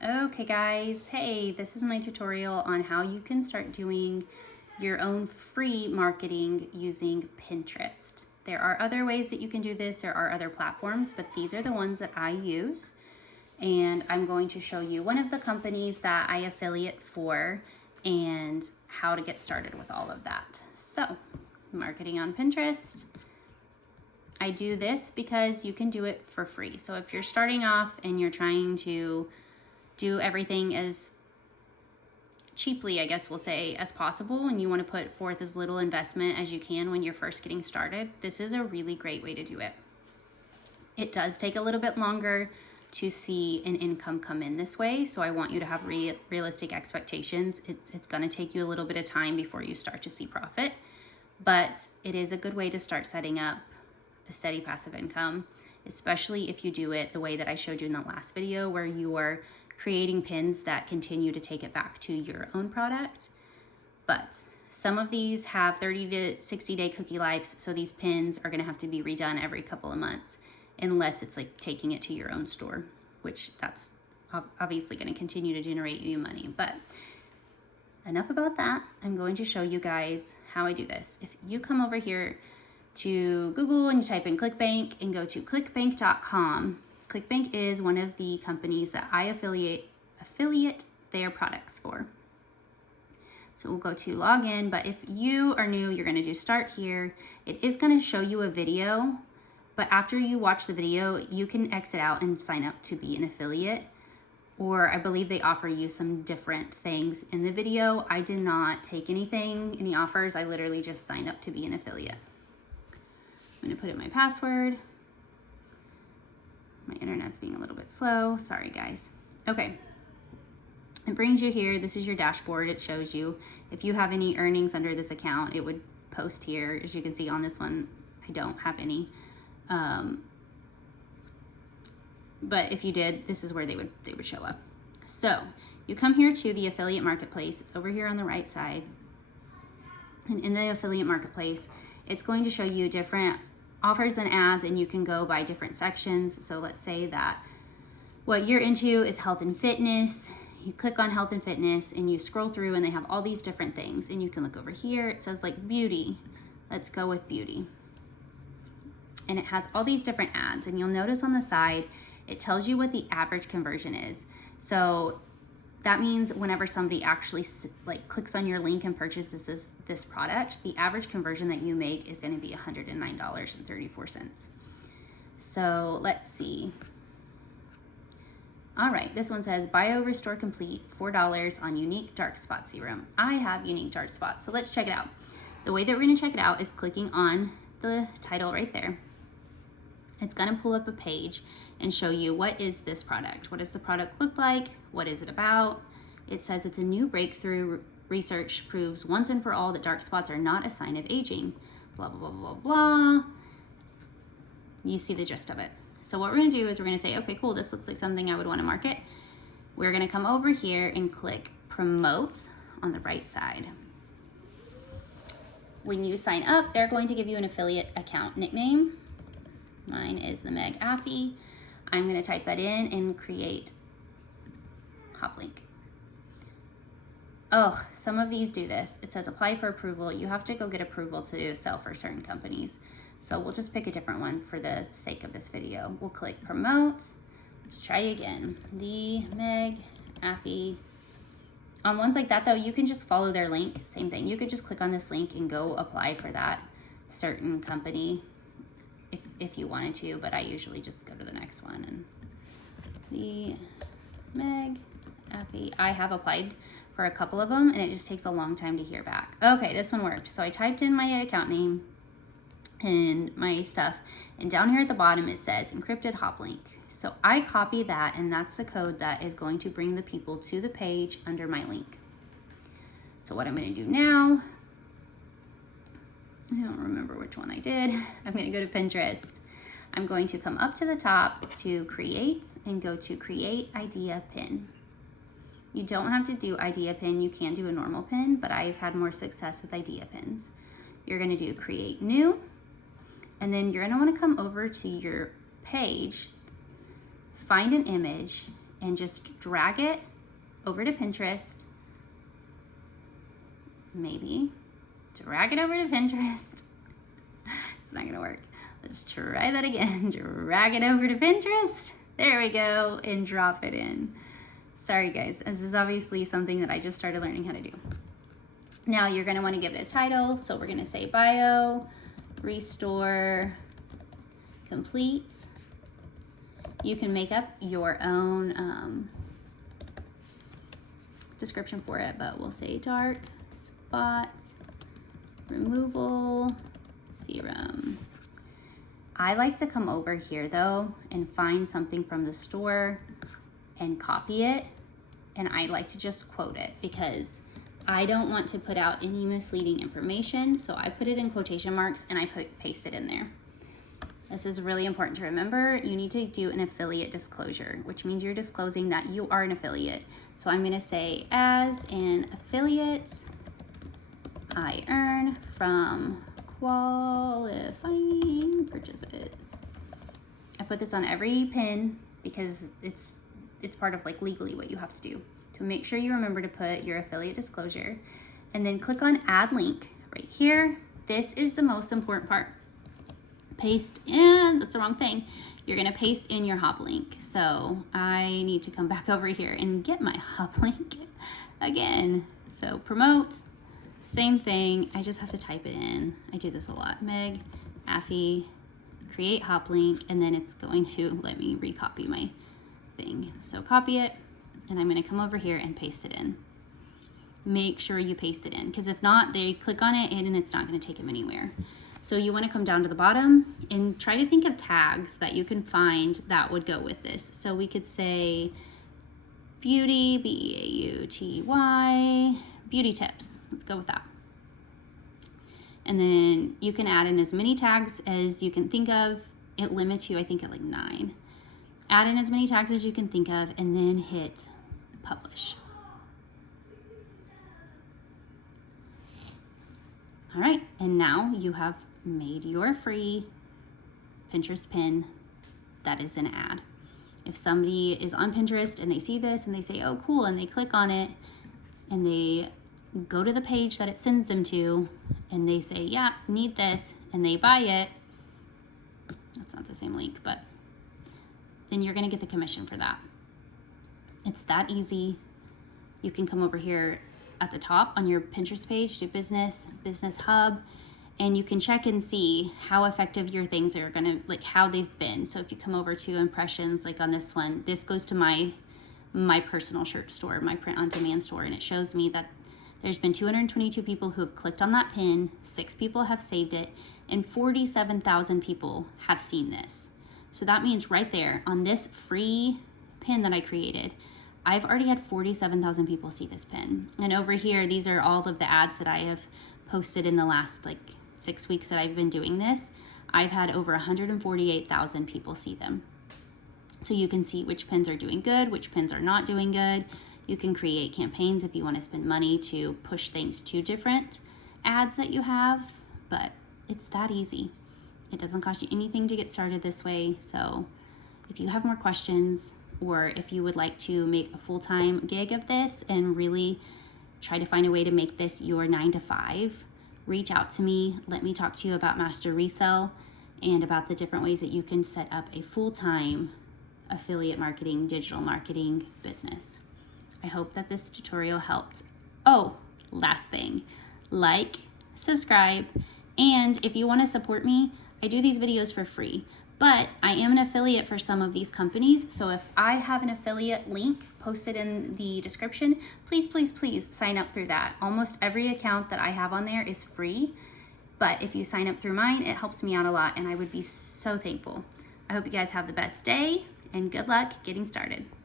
Okay guys, hey, this is my tutorial on how you can start doing your own free marketing using Pinterest. There are other ways that you can do this, there are other platforms, but these are the ones that I use. And I'm going to show you one of the companies that I affiliate for and how to get started with all of that. So, marketing on Pinterest. I do this because you can do it for free. So if you're starting off and you're trying to do everything as cheaply, I guess we'll say, as possible, and you want to put forth as little investment as you can when you're first getting started, this is a really great way to do it. It does take a little bit longer to see an income come in this way, so I want you to have realistic expectations. It's going to take you a little bit of time before you start to see profit, but it is a good way to start setting up a steady passive income, especially if you do it the way that I showed you in the last video, where you are creating pins that continue to take it back to your own product. But some of these have 30 to 60 day cookie lives, so these pins are going to have to be redone every couple of months, unless it's like taking it to your own store, which that's obviously going to continue to generate you money. But enough about that. I'm going to show you guys how I do this. If you come over here to Google and you type in ClickBank and go to clickbank.com. ClickBank is one of the companies that I affiliate their products for. So we'll go to login, but if you are new, you're gonna do start here. It is gonna show you a video, but after you watch the video, you can exit out and sign up to be an affiliate. Or I believe they offer you some different things in the video. I did not take any offers. I literally just signed up to be an affiliate. I'm gonna put in my password. My internet's being a little bit slow. Sorry, guys. Okay. It brings you here. This is your dashboard. It shows you if you have any earnings under this account, it would post here. As you can see on this one, I don't have any. But if you did, this is where they would show up. So you come here to the affiliate marketplace. It's over here on the right side. And in the affiliate marketplace, it's going to show you different offers and ads, and you can go by different sections. So let's say that what you're into is health and fitness. You click on health and fitness and you scroll through and they have all these different things, and you can look over here. It says like beauty. Let's go with beauty. And it has all these different ads, and you'll notice on the side, it tells you what the average conversion is. So that means whenever somebody actually like clicks on your link and purchases this product, the average conversion that you make is going to be $109.34. So let's see. All right, this one says Bio Restore Complete, $4 on Unique Dark Spot Serum. I have unique dark spots, so let's check it out. The way that we're going to check it out is clicking on the title right there. It's going to pull up a page and show you what is this product. What does the product look like? What is it about? It says it's a new breakthrough. Research proves once and for all that dark spots are not a sign of aging. Blah, blah, blah, blah, blah. You see the gist of it. So what we're going to do is we're going to say, okay, cool, this looks like something I would want to market. We're going to come over here and click promote on the right side. When you sign up, they're going to give you an affiliate account nickname. Mine is the Meg Affy. I'm going to type that in and create hop link. Oh, some of these do this. It says apply for approval. You have to go get approval to sell for certain companies. So we'll just pick a different one for the sake of this video. We'll click promote. Let's try again. The Meg Affy. On ones like that though, you can just follow their link. Same thing. You could just click on this link and go apply for that certain company if you wanted to, but I usually just go to the next one. And the Meg Affy, I have applied for a couple of them and it just takes a long time to hear back. Okay, this one worked. So I typed in my account name and my stuff, and down here at the bottom it says encrypted hop link. So I copy that, and that's the code that is going to bring the people to the page under my link. So what I'm going to do now, I don't remember which one I did. I'm going to go to Pinterest. I'm going to come up to the top to create and go to create idea pin. You don't have to do idea pin. You can do a normal pin, but I've had more success with idea pins. You're going to do create new, and then you're going to want to come over to your page, find an image, and just drag it over to Pinterest. Maybe drag it over to Pinterest. It's not gonna work. Let's try that again. Drag it over to Pinterest. There we go, and drop it in. Sorry guys, this is obviously something that I just started learning how to do. Now you're gonna wanna give it a title. So we're gonna say bio, restore, complete. You can make up your own description for it, but we'll say dark spot removal serum. I like to come over here though and find something from the store and copy it, and I like to just quote it because I don't want to put out any misleading information, so I put it in quotation marks and I paste it in there. This is really important to remember. You need to do an affiliate disclosure, which means you're disclosing that you are an affiliate. So I'm gonna say, as an affiliate, I earn from qualifying purchases. I put this on every pin because it's part of like legally what you have to do. To make sure you remember to put your affiliate disclosure, and then click on add link right here. This is the most important part. Paste in, that's the wrong thing. You're gonna paste in your hop link. So I need to come back over here and get my hop link again. So promote, same thing. I just have to type it in. I do this a lot. Meg, Affy, create hop link, and then it's going to let me recopy my thing. So copy it, and I'm gonna come over here and paste it in. Make sure you paste it in, because if not, they click on it and it's not gonna take them anywhere. So you wanna come down to the bottom and try to think of tags that you can find that would go with this. So we could say beauty, B-E-A-U-T-Y, beauty tips. Let's go with that. And then you can add in as many tags as you can think of. It limits you, I think, at like 9. Add in as many tags as you can think of, and then hit publish. All right, and now you have made your free Pinterest pin that is an ad. If somebody is on Pinterest and they see this and they say, oh cool, and they click on it and they go to the page that it sends them to and they say, yeah, need this, and they buy it, that's not the same link, but then you're gonna get the commission for that. It's that easy. You can come over here at the top on your Pinterest page, do business hub, and you can check and see how effective your things are gonna, like how they've been. So if you come over to impressions, like on this one, this goes to my personal shirt store, my print on demand store, and it shows me that there's been 222 people who have clicked on that pin, 6 people have saved it, and 47,000 people have seen this. So that means right there on this free pin that I created, I've already had 47,000 people see this pin. And over here, these are all of the ads that I have posted in the last like 6 weeks that I've been doing this. I've had over 148,000 people see them. So you can see which pins are doing good, which pins are not doing good. You can create campaigns if you want to spend money to push things to different ads that you have, but it's that easy. It doesn't cost you anything to get started this way. So if you have more questions, or if you would like to make a full-time gig of this and really try to find a way to make this your 9 to 5, reach out to me. Let me talk to you about Master Resell and about the different ways that you can set up a full-time affiliate marketing, digital marketing business. I hope that this tutorial helped. Oh, last thing, like, subscribe, and if you want to support me, I do these videos for free, but I am an affiliate for some of these companies. So if I have an affiliate link posted in the description, please, please, please sign up through that. Almost every account that I have on there is free, but if you sign up through mine, it helps me out a lot and I would be so thankful. I hope you guys have the best day and good luck getting started.